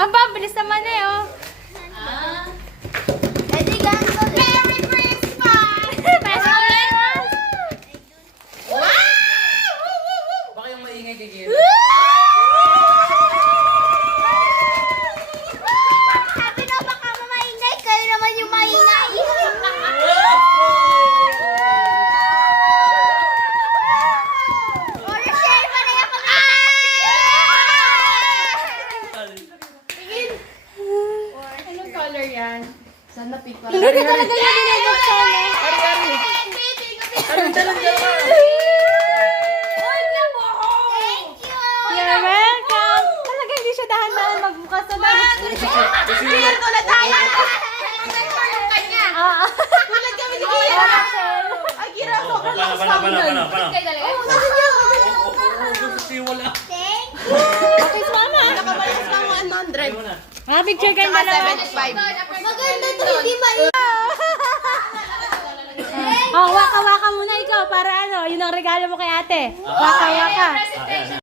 Ang pabilis naman eh, oh. Edi ganito. Merry Christmas! Merry Wow! Baka yung maingay kay Gil. Sabi na baka mamaingay. Kayo naman yung maingay. Oras share pa na yung Anong color yan? Sana pink pa. Hindi ka talaga yung binibuksan eh. Ari. Ari, dalawa. Thank you. You're welcome. Talaga hindi siya dahan-dahan magbukas na dahan. Clear ko na tayo. Ah, Tulad kami ni Kira. Ay, Kira, sobrang lakas pa mo nun. Wala. Thank okay, mama. Nakabalik na ako 100. Ah, picture kayo dalawa. 75. Maganda to, hindi Oh, waka-waka muna ikaw para ano, yun ang regalo mo kay ate. Waka-waka.